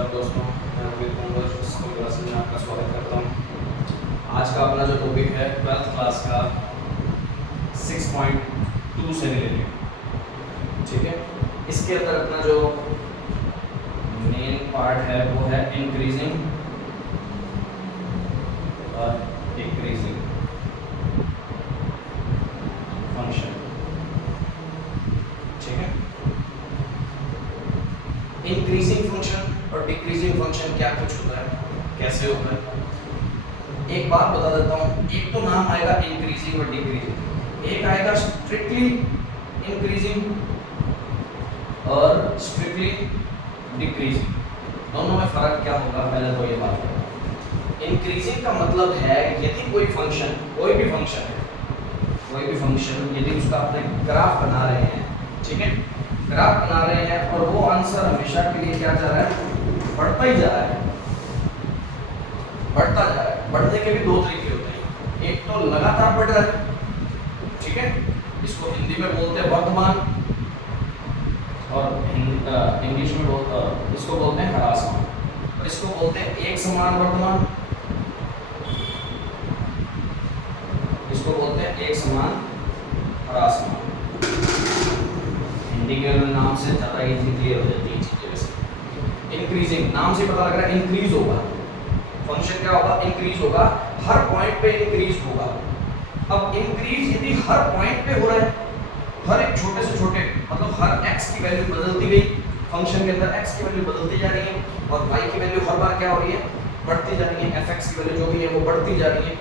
नमस्कार दोस्तों, मैं अमित कुंवर स्कूल क्लास में आपका स्वागत करता हूँ। आज का अपना जो टॉपिक है 12th क्लास का 6.2 से रिलेटेड, ठीक है। इसके अंदर अपना जो मेन पार्ट है वो है इंक्रीजिंग और डिक्रीजिंग फंक्शन, ठीक है। इंक्रीजिंग फंक्शन और डिक्रीजिंग फंक्शन क्या कुछ होता है, कैसे होता है, एक बात बता देता हूँ। एक तो नाम आएगा इंक्रीजिंग और डिक्रीजिंग, एक आएगा स्ट्रिक्टली इंक्रीजिंग और स्ट्रिक्टली डिक्रीजिंग। दोनों में फर्क क्या होगा, पहले तो ये बात है। इंक्रीजिंग का मतलब है यदि कोई फंक्शन, कोई भी फंक्शन यदि उसका अपने ग्राफ बना रहे हैं, ठीक है, ग्राफ बना रहे हैं और वो आंसर हमेशा के लिए क्या जा रहा है, बढ़ता ही जा रहा है, बढ़ता जा रहा है। बढ़ने के भी दो तरीके होते हैं, एक तो लगातार बढ़ रहा है, ठीक है, इसको हिंदी में बोलते हैं वर्तमान और इंग्लिश में इसको बोलते हैं ह्रासमान, और इसको बोलते हैं एक समान वर्तमान, इसको बोलते हैं एक समान ह्रासमान। हिंदी के नाम से ज़्यादा इजी क्लियर हो जाती है चीज़ें। वैसे इंक्रीजिंग नाम से पता लग रहा है इंक्रीज होगा, फंक्शन क्या होगा, इंक्रीज होगा, हर पॉइंट पे इंक्रीज होगा। अब इंक्रीज यदि हर पॉइंट पे हो रहा है, हर एक छोटे से छोटे मतलब हर x की वैल्यू बदलती गई, फंक्शन के अंदर x की वैल्यू बदलती जा रही है और y की वैल्यू हर बार क्या हो रही है, बढ़ती जा रही है, fx की वैल्यू जो भी है वो बढ़ती जा रही है,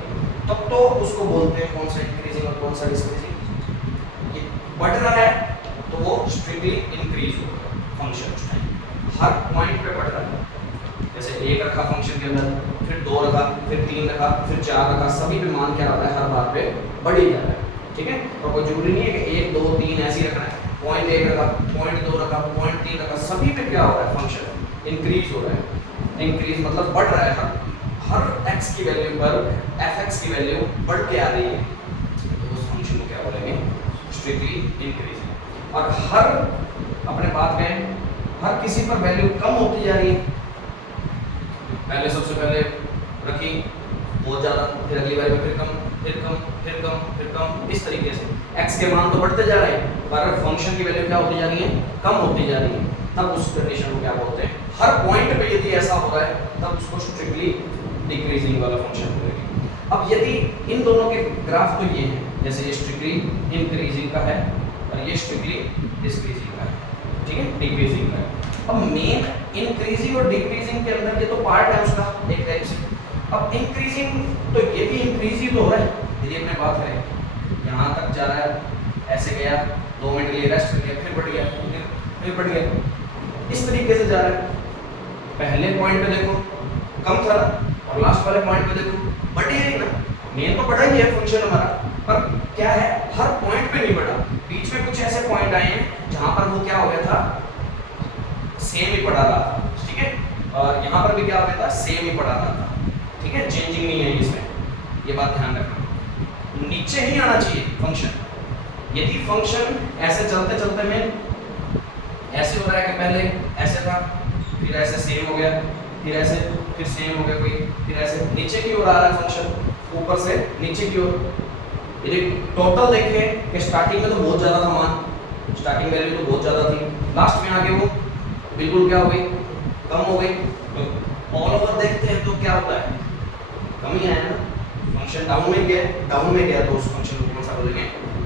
तब तो उसको बोलते हैं कौन सा इंक्रीजिंग और कौन सा डिक्रीजिंग। ये बढ़ रहा है तो वो स्ट्रिक्टली इंक्रीज होगा फंक्शन, हर पॉइंट पे बढ़ रहा है। जैसे एक रखा फंक्शन के अंदर, फिर 2 रखा, फिर 3 रखा, फिर 4 रखा, सभी पे मान क्या रहा है, हर बार पे बढ़ ही जा रहा है, ठीक है। और कोई जरूरी नहीं है कि 1 2 3 ऐसे ही रखना है, पॉइंट 1 रखा, पॉइंट 2 रखा, पॉइंट 3 रखा, सभी पे क्या हो रहा है, फंक्शन इंक्रीज हो रहा है। इंक्रीज मतलब बढ़ रहा है, हर x की वैल्यू पर fx की वैल्यू बढ़ के आ रही है, तो उस फंक्शन को क्या बोलेंगे, स्ट्रिक्टली इंक्रीजिंग। और हर अपने बात में हर किसी पर वैल्यू कम होती जा रही है, पहले सबसे पहले रखी बहुत ज़्यादा, फिर अगली बार में फिर कम, फिर कम, फिर कम, फिर कम, इस तरीके से x के मान तो बढ़ते जा रहे हैं पर फंक्शन की वैल्यू क्या होती जा रही है, कम होती जा रही है। तब उस कंडीशन को क्या बोलते हैं, हर पॉइंट पे यदि ऐसा हो रहा है तब उसको स्ट्रिक्टली डिक्रीजिंग वाला फंक्शन बोलेंगे। अब यदि इन दोनों के ग्राफ तो ये हैं, जैसे ये स्ट्रिक्टली इंक्रीजिंग का है और ये स्ट्रिक्टली डिक्रीजिंग का है, ठीक है, डिक्रीजिंग का है। अब मेन इंक्रीजिंग और डिक्रीजिंग के अंदर ये तो पार्ट है उसका एक टाइप से। अब इंक्रीजिंग तो ये भी इंक्रीज ही तो हो रहा है, यदि अपने बात करें यहाँ तक जा रहा है, ऐसे गया 2 मिनट के लिए रेस्ट कर लिया, फिर बढ़ गया, फिर बढ़ गया, इस तरीके से जा रहा है। पहले पॉइंट पे देखो कम था और लास्ट वाले पॉइंट पे देखो बढ़ ही ना, मेन तो बढ़ा ही है फंक्शन हमारा, पर क्या है, हर पॉइंट पे नहीं बढ़ा, बीच में कुछ ऐसे पॉइंट आए हैं जहां पर वो क्या हो गया था, सेम ही पढ़ा रहा था, ठीक है, और यहाँ पर भी क्या हो गया था, सेम ही पढ़ा रहा था, ठीक है, चेंजिंग नहीं है इसमें, ये बात ध्यान रखना। नीचे ही आना चाहिए फंक्शन, यदि फंक्शन ऐसे चलते चलते में ऐसे हो रहा है कि पहले ऐसे था, फिर ऐसे सेम हो गया, फिर ऐसे, फिर सेम हो गया कोई, फिर ऐसे नीचे की ओर आ रहा है फंक्शन, ऊपर से नीचे की ओर। यदि टोटल देखें कि स्टार्टिंग में तो बहुत ज़्यादा था मान, स्टार्टिंग वैल्यू तो बहुत ज़्यादा थी, लास्ट में आके वो बिल्कुल क्या हो गई, कम हो गई। तो ऑल ओवर देखते हैं तो क्या होता है, कम ही आया ना, फंक्शन डाउन में गया तो उस फंक्शन को कौन सा बोलेंगे,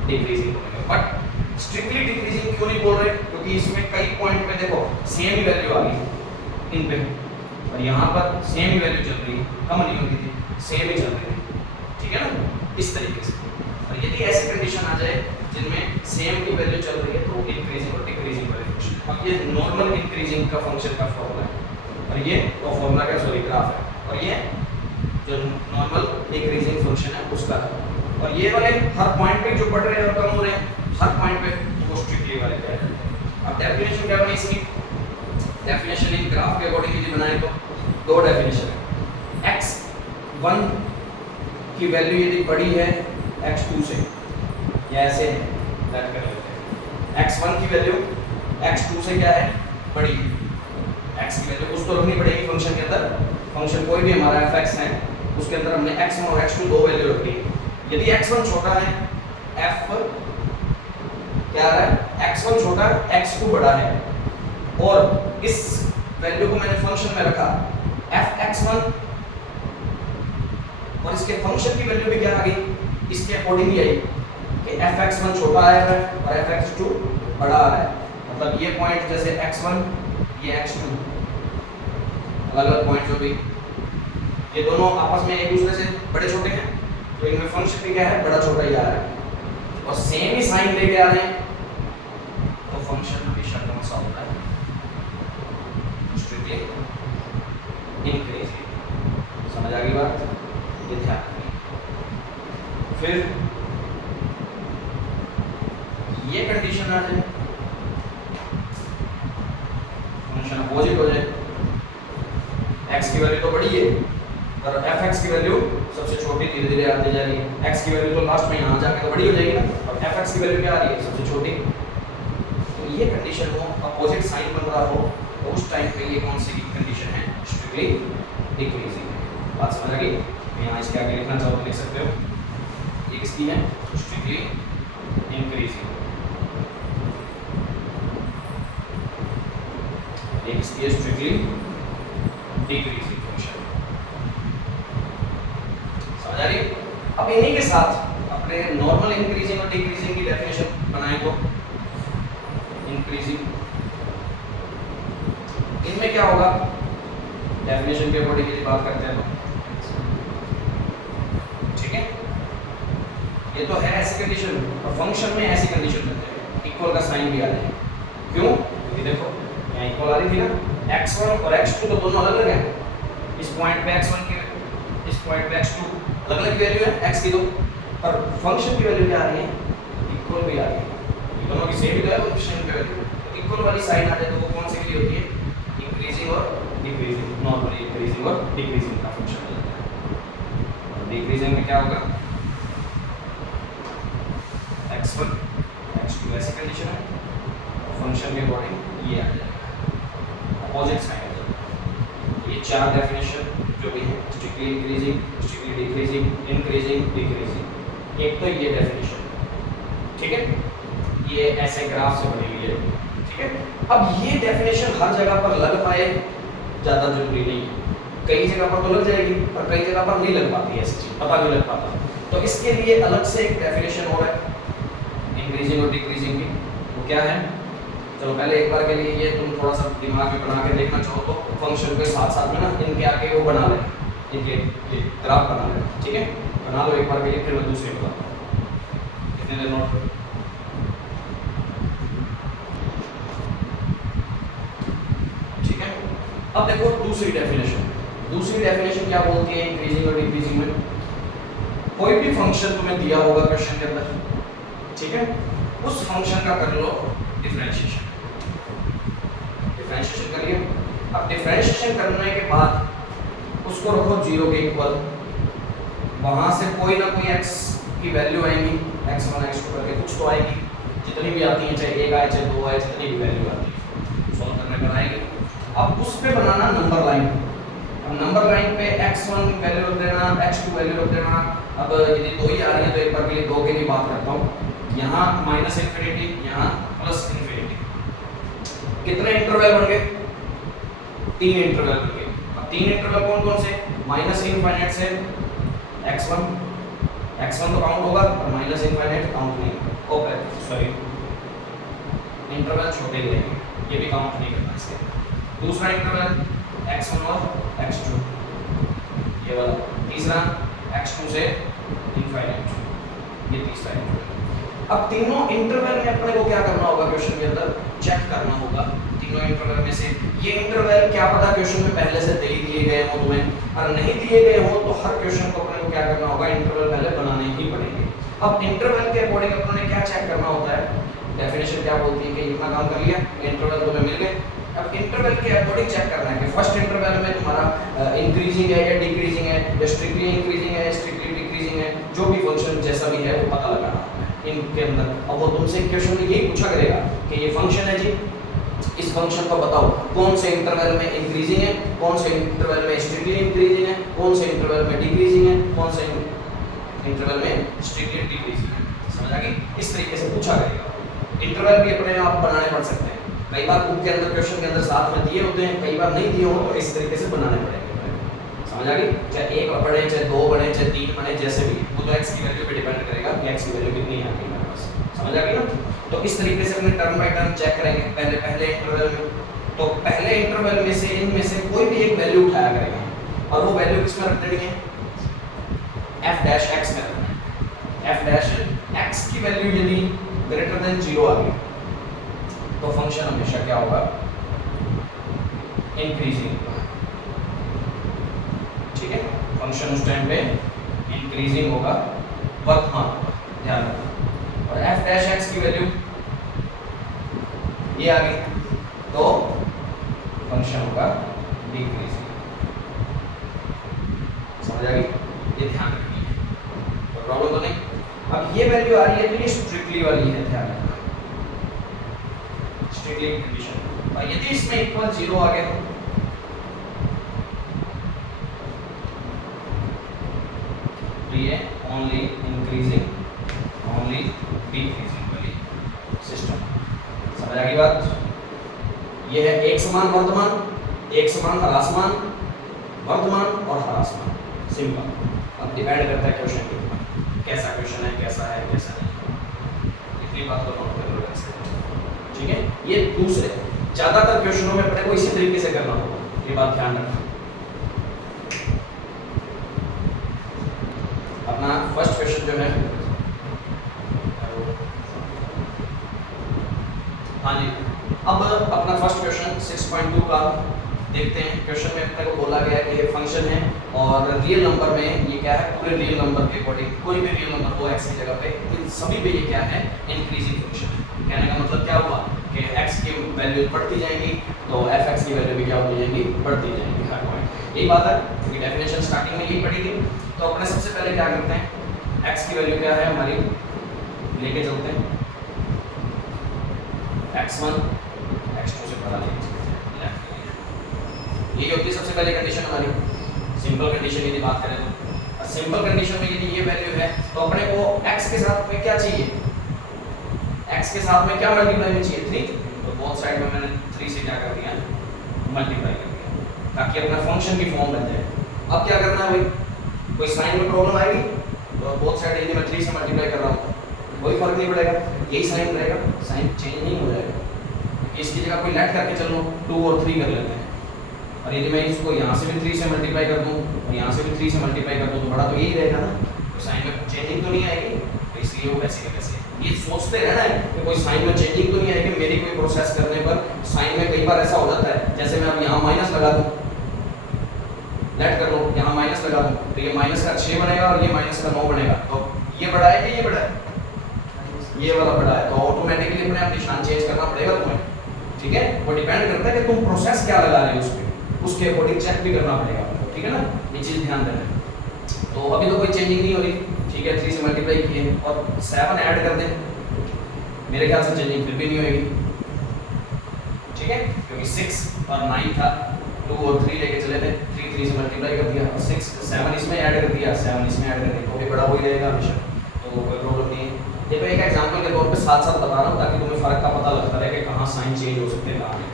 डिक्रीजिंग बोलेंगे। बट स्ट्रिक्टली डिक्रीजिंग क्यों नहीं बोल रहे, क्योंकि इसमें कई पॉइंट पे देखो सेम ही वैल्यू आ गई इन पे, और यहाँ पर सेम ही वैल्यू चल रही है, कम नहीं होती थी, सेम ही चल रही थी, ठीक है ना, इस तरीके से। और यदि ऐसी कंडीशन आ जाए जिनमें सेम की वैल्यू चल रही है तो इंक्रीजिंग और डिक्रीजिंग वाले फंक्शन। अब ये नॉर्मल इंक्रीजिंग का फंक्शन का फॉर्मूला है, और ये फॉर्मूला का सॉरी ग्राफ है, और ये जो नॉर्मल डिक्रीजिंग फंक्शन है उसका है। और ये वाले हर पॉइंट पे जो बढ़ रहे हैं और कम हो रहे हैं हर पॉइंट पे, तो वो स्ट्रिक्टली वाले क्या है। अब डेफिनेशन क्या बनी इसकी, डेफिनेशन इन ग्राफ के अकॉर्डिंग यदि बनाए तो 2 डेफिनेशन है। x1 की वैल्यू यदि बड़ी है x2 से, या ऐसे लेट कर लेते हैं, x1 की वैल्यू x2 से क्या है, बड़ी है, x की वैल्यू कुछ तो रखनी पड़ेगी फंक्शन के अंदर। फंक्शन कोई भी हमारा fx है उसके अंदर हमने x1 और x2 दो वैल्यू रखी है। यदि x1 छोटा है f क्या आ रहा है, x1 छोटा है x2 बड़ा है, और इस वैल्यू को मैंने फंक्शन में रखा fx1 और इसके फंक्शन की वैल्यू भी क्या आ गई, इसके अकॉर्डिंग ही आई कि fx1 छोटा आया है और fx2 बड़ा आ रहा है। मतलब ये पॉइंट जैसे x1 ये x2 अलग अलग पॉइंट जो भी ये दोनों आपस में एक दूसरे से बड़े छोटे हैं, तो इनमें फंक्शन भी क्या है, बड़ा छोटा ही आ रहा है और सेम ही साइन लेके आ रहे हैं, तो फंक्शन हमेशा कौन सा होता है, स्ट्रिक्टली इंक्रीजिंग। समझ आ गई बात, ये ध्यान रखिए। फिर ये कंडीशन आ जाए, फंक्शन अपोजिट हो जाए, x की वैल्यू तो बड़ी है पर fx की वैल्यू सबसे छोटी धीरे धीरे आती जा रही है, x की वैल्यू तो लास्ट में यहाँ जाके तो बड़ी हो जाएगी ना, और fx की वैल्यू क्या आ रही है, सबसे छोटी। तो ये कंडीशन हो, अपोजिट साइन बन रहा हो, तो उस टाइम पे ये कौन सी कंडीशन है, स्ट्रिक्टली डिक्रीजिंग। बात समझ आ गई। यहाँ इसके आगे लिखना चाहो तो लिख सकते हो, ये किसकी है, स्ट्रिक्टली इंक्रीजिंग, ये किसकी है, स्ट्रिक्टली डिक्रीजिंग फंक्शन। समझ आ रही है। अब इन्हीं के साथ अपने नॉर्मल इंक्रीजिंग और डिक्रीजिंग की डेफिनेशन बनाएं तो इंक्रीजिंग, इनमें क्या होगा, डेफिनेशन के अकॉर्डिंग यदि बात करते हैं तो ठीक है, ये तो है ऐसी कंडीशन, और फंक्शन में ऐसी कंडीशन बनते हैं इक्वल का साइन भी आ जाए। क्यों, क्योंकि देखो यहाँ इक्वल आ रही थी ना, x1 और x2 तो दोनों अलग अलग हैं, इस पॉइंट पे x1 की, इस पॉइंट पे x2 अलग अलग वैल्यू है x की दो, और फंक्शन की वैल्यू क्या आ रही है, इक्वल भी आ रही है, दोनों की सेम ही है फंक्शन की वैल्यू, इक्वल वाली साइन आ जाए तो वो कौन सी वैल्यू होती है, इंक्रीजिंग और डिक्रीजिंग, नॉर्मली इंक्रीजिंग और डिक्रीजिंग का फंक्शन हो जाता है। और डिक्रीजिंग में क्या होगा, x1 x2 ऐसी कंडीशन है, फंक्शन के अकॉर्डिंग ये आ जाएगा अपोजिट साइन। ये चार डेफिनेशन जो भी है, strictly increasing, strictly decreasing, increasing, decreasing, एक तो ये डेफिनेशन, ठीक है, ये ऐसे ग्राफ से बनी हुई है, ठीक है। अब ये डेफिनेशन हर जगह पर लग पाए ज़्यादा जरूरी नहीं है, कई जगह पर तो लग जाएगी पर कई जगह पर नहीं लग पाती है, ऐसी चीज़ पता नहीं लग पाता, तो इसके लिए अलग से एक डेफिनेशन हो रहा है इंक्रीजिंग और डिक्रीजिंग की, वो क्या है, चलो पहले एक बार के लिए ये तुम थोड़ा सा दिमाग में बना के देखना चाहो तो फंक्शन के साथ साथ में ना इनके आगे वो बना लें, इनके ग्राफ बना लें, ठीक है, बना लो एक बार के लिए, फिर मैं दूसरे बताता हूँ। कितने देर नोट, ठीक है। अब देखो दूसरी डेफिनेशन, दूसरी डेफिनेशन क्या बोलती है इंक्रीजिंग और डिक्रीजिंग में, कोई भी फंक्शन तुम्हें दिया होगा क्वेश्चन के अंदर, ठीक है, उस फंक्शन का कर लो डिफरेंशिएशन, डिफरेंशिएशन करिए। अब डिफरेंशिएशन करने के बाद उसको रखो 0 के इक्वल, वहां से कोई ना कोई x की वैल्यू आएगी, x1 x2 करके कुछ तो आएगी, जितनी भी आती है, चाहे 1 आए चाहे 2 आए, जितनी भी वैल्यू आती है सॉल्व करने पर आएगी। अब उस पे बनाना नंबर लाइन, अब नंबर लाइन पे x1 वैल्यू रख देना, x2 वैल्यू रख देना। अब यदि 2 ही आ रही है तो एक बार के लिए 2 के लिए बात करता हूँ, यहाँ -इन्फिनिटी, यहाँ +इन्फिनिटी, कितने इंटरवल बन गए, 3 इंटरवल बन गए। अब 3 इंटरवल कौन कौन से, -इन्फिनिट से x1 तो काउंट होगा और -इन्फिनिट काउंट नहीं होगा, ओके सॉरी इंटरवल छोटे ही रहेंगे, ये भी काउंट नहीं करना इसके। दूसरा इंटरवल x1 और x2, ये वाला। तीसरा x2 से इन्फिनिट, ये तीसरा इंटरवल। अब तीनों इंटरवल में अपने को क्या करना होगा, क्वेश्चन के अंदर चेक करना होगा तीनों इंटरवल में से, ये इंटरवल क्या पता क्वेश्चन में पहले से दे ही दिए गए हो तुम्हें, और नहीं दिए गए हो तो हर क्वेश्चन को अपने को क्या करना होगा, इंटरवल पहले बनाने ही पड़ेंगे। अब इंटरवल के अकॉर्डिंग अपने क्या चेक करना होता है, डेफिनेशन क्या बोलती है कि इतना काम कर लिया, इंटरवल तुम्हें मिल गए। अब इंटरवल के अकॉर्डिंग चेक करना है कि फर्स्ट इंटरवल में तुम्हारा इंक्रीजिंग है या डिक्रीजिंग है, या स्ट्रिक्टली इंक्रीजिंग है, स्ट्रिक्टली डिक्रीजिंग है, जो भी फंक्शन जैसा भी है वो पता लगाना है इनके अंदर। अब वो तुमसे क्वेश्चन में यही पूछा करेगा कि ये फंक्शन है जी, इस फंक्शन को बताओ कौन से इंटरवल में इंक्रीजिंग है, कौन से इंटरवल में स्ट्रिक्टली इंक्रीजिंग है, कौन से इंटरवल में डिक्रीजिंग है, कौन से इंटरवल में स्ट्रिक्टली डिक्रीजिंग है। समझ आ गई? इस तरीके से पूछा जाएगा। इंटरवल भी अपने आप बनाने पड़ सकते हैं, कई बार बुक के अंदर क्वेश्चन के अंदर साथ में दिए होते हैं, कई बार नहीं दिए हो तो इस तरीके से बनाने पड़ेंगे। समझ आ गई? चाहे 1 बढ़े, चाहे 2 बढ़े, चाहे 3 बढ़े, जैसे भी, वो तो x की वैल्यू पे डिपेंड करेगा कि x की वैल्यू कितनी आ गई हमारे पास। समझ आ गई ना? तो इस तरीके से अपने टर्म बाय टर्म चेक करेंगे पहले इंटरवल में। तो पहले इंटरवल में से इनमें से कोई भी एक वैल्यू उठाया करेंगे और वो वैल्यू किस में रख देनी है? f डैश x में रखना है। f डैश x की वैल्यू यदि ग्रेटर देन 0 आ गई तो फंक्शन हमेशा क्या होगा? इंक्रीजिंग। ठीक है, फंक्शन उस टाइम पे इंक्रीजिंग होगा, वर्तमान होगा, ध्यान रखना। और f डैश x की वैल्यू ये आ गई तो फंक्शन होगा डिक्रीजिंग। समझ आ गई? ये ध्यान रखनी है, तो प्रॉब्लम तो नहीं। अब ये वैल्यू आ रही है तो ये स्ट्रिक्टली वाली है, ध्यान रखना, स्ट्रिक्टली कंडीशन। और यदि इसमें इक्वल 0 आ गया तो ये ओनली इंक्रीजिंग, ओनली डिक्रीजिंग वाली सिस्टम। समझ आ गई बात? ये है एक समान वर्तमान, एक समान ह्रासमान, वर्तमान और ह्रासमान, सिंपल। अब डिपेंड करता है क्वेश्चन के ऊपर, कैसा क्वेश्चन है, कैसा नहीं। इतनी बात को नोट कर लो ऐसे। ठीक है, ये दूसरे ज्यादातर क्वेश्चनों में अपने को इसी तरीके से करना होगा, ये बात ध्यान रखना। अपना फर्स्ट क्वेश्चन जो है, हाँ जी, अब अपना फर्स्ट क्वेश्चन 6.2 का देखते हैं। क्वेश्चन में अपने को बोला गया है कि फंक्शन है और रियल नंबर में ये क्या है? पूरे रियल नंबर के अकॉर्डिंग कोई भी रियल नंबर हो x की जगह पे, इन सभी पे ये क्या है? इंक्रीजिंग फंक्शन है। कहने का मतलब क्या हुआ कि x की वैल्यू बढ़ती जाएगी तो fx की वैल्यू भी क्या होती जाएगी? बढ़ती जाएगी हर पॉइंट। यही बात है, क्योंकि डेफिनेशन स्टार्टिंग में यही पढ़ी थी। तो अपने सबसे पहले क्या करते हैं? x की वैल्यू क्या है हमारी, लेके चलते हैं x1 x2 से बड़ा लेके चलते हैं। ये होती है सबसे पहले कंडीशन हमारी, सिंपल कंडीशन यदि बात करें तो। सिंपल कंडीशन में यदि ये वैल्यू है तो अपने को x के साथ में क्या चाहिए? x के साथ में क्या मल्टीप्लाई में चाहिए? 3। तो बोथ साइड में मैंने 3 से क्या कर दिया? मल्टीप्लाई कर दिया, ताकि अपना फंक्शन की फॉर्म बन जाए। अब क्या करना है भाई? कोई साइन में प्रॉब्लम आएगी तो बोथ साइड यदि मैं 3 से मल्टीप्लाई कर रहा हूँ कोई फर्क नहीं पड़ेगा, यही साइन रहेगा, साइन चेंज नहीं हो जाएगा। इसकी जगह कोई लेट करके चलो 2 और 3 कर लेते हैं, और यदि मैं इसको यहाँ से भी 3 से मल्टीप्लाई कर दूँ और यहाँ से भी 3 से मल्टीप्लाई कर दूँ तो बड़ा तो यही रहेगा ना, तो साइन में चेंजिंग तो नहीं आएगी। तो इसलिए वो वैसे के वैसे ये सोचते रहना है कि कोई साइन में चेंजिंग तो नहीं आएगी। मेरी कोई प्रोसेस करने पर साइन में कई बार ऐसा हो जाता है, जैसे मैं अब यहाँ माइनस लगा दूँ, लेट कर लो, यहाँ माइनस लगा दूँ तो ये माइनस का 6 बनेगा और ये माइनस का 9 बनेगा। तो ये बड़ा है कि ये बड़ा है? ये वाला बड़ा है, तो ऑटोमेटिकली अपने आप निशान चेंज करना पड़ेगा तुम्हें। ठीक है, वो डिपेंड करता है कि तुम प्रोसेस क्या लगा रहे हो उस पर, उसके अकॉर्डिंग चेक भी करना पड़ेगा। ठीक है ना, ये चीज़ ध्यान देना। तो अभी तो कोई चेंजिंग नहीं हो रही, ठीक है, 3 से मल्टीप्लाई किए और 7 ऐड कर दें, मेरे ख्याल से चेंजिंग फिर भी नहीं होगी। ठीक है, क्योंकि 6 और 9 था, 2 और 3 लेके चले थे, 3 से मल्टीप्लाई कर दिया और 6 7 इसमें ऐड कर दिया, 7 इसमें ऐड कर दिया, तो भी बड़ा वही रहेगा हमेशा, तो कोई प्रॉब्लम नहीं है। देखो एक एग्जांपल के तौर पे साथ साथ बता रहा हूँ ताकि तुम्हें फर्क का पता लगता रहे कि कहाँ साइन चेंज हो सकते हैं, कहाँ नहीं।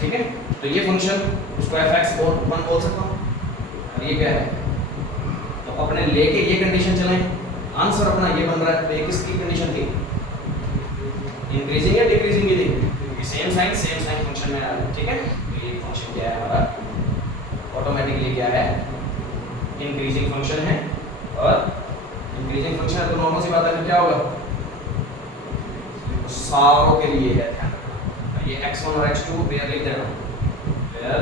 ठीक है, तो ये फंक्शन उसको fx1 बोल सकता हूँ और ये क्या है? तो अपने लेके ये कंडीशन चलें, आंसर अपना ये बन रहा है। तो ये किसकी कंडीशन थी? इंक्रीजिंग या डिक्रीजिंग की थी? क्योंकि सेम साइन फंक्शन में आ रहा है। ठीक है, तो ये फंक्शन क्या है हमारा? ऑटोमेटिकली क्या है? इंक्रीजिंग फंक्शन है। और इंक्रीजिंग फंक्शन है तो नॉर्मल सी बात है, फिर क्या होगा? सारों के लिए है, ध्यान रखना। ये x1 और x2 पेयर लिख देना, पेयर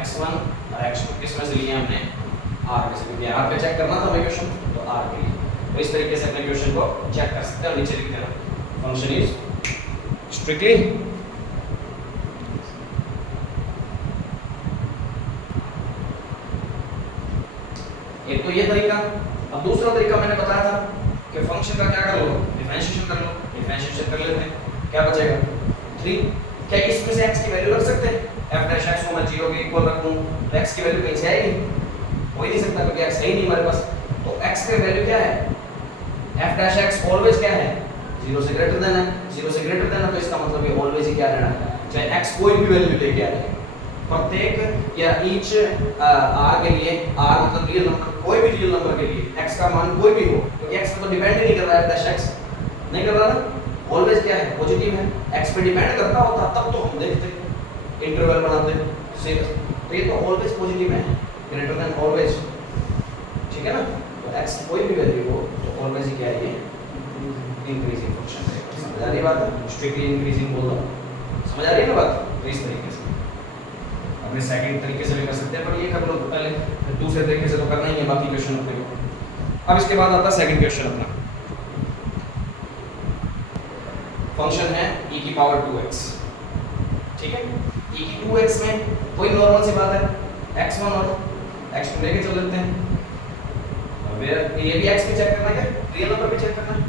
x1 और x2 किस में से लिए हमने? r में से, क्योंकि r पे चेक करना था हमें क्वेश्चन, तो r के लिए। तो इस तरीके से अपने क्वेश्चन को चेक कर सकते हैं और नीचे लिख देना फंक्शन इज स्ट्रिक्टली एक तो ये तरीका। अब दूसरा तरीका मैंने बताया था कि फंक्शन का क्या कर लो? डिफरेंशिएशन कर लो। डिफरेंशिएशन कर लेते हैं, क्या बचेगा? 3 क्या इसमें से x की वैल्यू रख सकते हैं? f डैश x को मैं 0 के इक्वल रखूं तो x की वैल्यू कहीं से आएगी? हो ही नहीं सकता क्योंकि x है ही नहीं हमारे पास। तो x की वैल्यू क्या है? f डैश x ऑलवेज क्या है? 0 से ग्रेटर देन है। 0 से ग्रेटर देन है तो इसका मतलब ये ऑलवेज ही क्या रहना है, चाहे x कोई भी वैल्यू लेके आ जाए। प्रत्येक या ईच r के लिए, r मतलब रियल नंबर, कोई भी रियल नंबर के लिए x का मान कोई भी हो, क्योंकि x पे तो डिपेंड ही नहीं कर रहा है डैश x, नहीं कर रहा ना, ऑलवेज क्या है, पॉजिटिव है। x पे डिपेंड करता होता तब तो हम देखते इंटरवल बनाते से, तो ये तो ऑलवेज पॉजिटिव है, ग्रेटर देन ऑलवेज, ठीक है ना। तो x की कोई भी वैल्यू हो तो ऑलवेज ही क्या है, ये इंक्रीजिंग फंक्शन है। समझ आ रही बात है? स्ट्रिक्टली इंक्रीजिंग बोल दो, समझ आ रही है ना बात? तो इस तरीके से अपने सेकंड तरीके से भी कर सकते हैं, पर ये कर लो पहले, दूसरे तरीके से तो करना ही है बाकी क्वेश्चन अपने को। अब इसके बाद आता है सेकंड क्वेश्चन अपना, फंक्शन है e की पावर 2x, ठीक है। e की 2x में कोई नॉर्मल सी बात है, x1 और x2 लेके चल लेते हैं। वेयर ये भी x पे चेक करना है, रियल नंबर पे चेक करना है,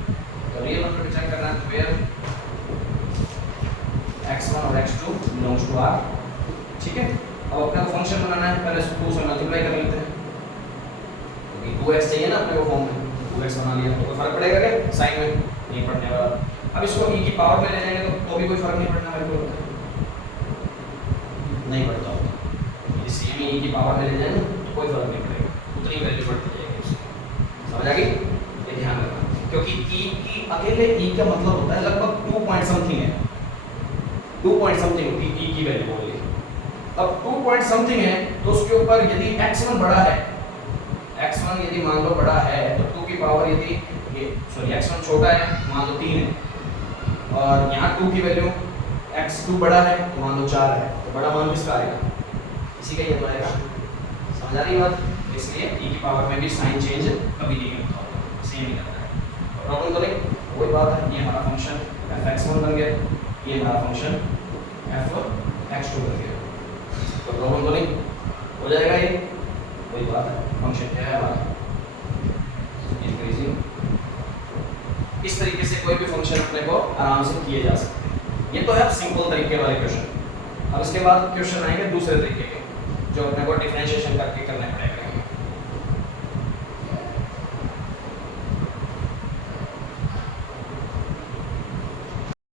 तो रियल नंबर पे चेक करना है तो वेयर x1 और x2 बिलोंग्स टू r, ठीक है। अब अपने को फंक्शन बनाना है, पहले 2 से मल्टीप्लाई कर लेते हैं क्योंकि 2x चाहिए ना अपने को फॉर्म में, 2x बना लिया तो कोई फर्क पड़ेगा क्या साइन में? नहीं पड़ने वाला। अब इसको e की पावर में ले जाएंगे तो भी कोई फर्क नहीं पड़ना, मेरे को लगता है नहीं पड़ता होगा। ये सेम e की पावर में ले जाएंगे तो कोई फर्क नहीं पड़ेगा, उतनी वैल्यू बढ़ती जाएगी उसकी, समझ आ गई? ये ध्यान रखना, क्योंकि e की अकेले e का मतलब होता है लगभग 2 पॉइंट समथिंग है, 2 पॉइंट समथिंग होती है e की वैल्यू बोलिए। अब 2 पॉइंट समथिंग है तो उसके ऊपर यदि x1 बड़ा है, x1 यदि मान लो बड़ा है तो 2 की पावर यदि ये सॉरी x1 छोटा है मान लो 3 है, और यहाँ 2 की वैल्यू x2 बड़ा है तो मान लो 4 है, तो बड़ा मान किसका आएगा? इसी का ही आएगा। समझ आ रही बात? इसलिए e की पावर में भी साइन चेंज कभी नहीं होता होगा, सेम ही रहता है। प्रॉब्लम तो नहीं, वही बात है, ये हमारा फंक्शन f(x1) बन गया, ये हमारा फंक्शन f(x2) बन गया, तो प्रॉब्लम तो नहीं हो जाएगा ये, वही बात है। फंक्शन क्या है हमारा? इंक्रीजिंग। इस तरीके से कोई भी फंक्शन अपने को आराम से किए जा सकते हैं। ये तो है सिंपल तरीके वाले क्वेश्चन। अब इसके बाद क्वेश्चन आएंगे दूसरे तरीके के, जो अपने को डिफरेंशिएशन करके करने पड़ेंगे।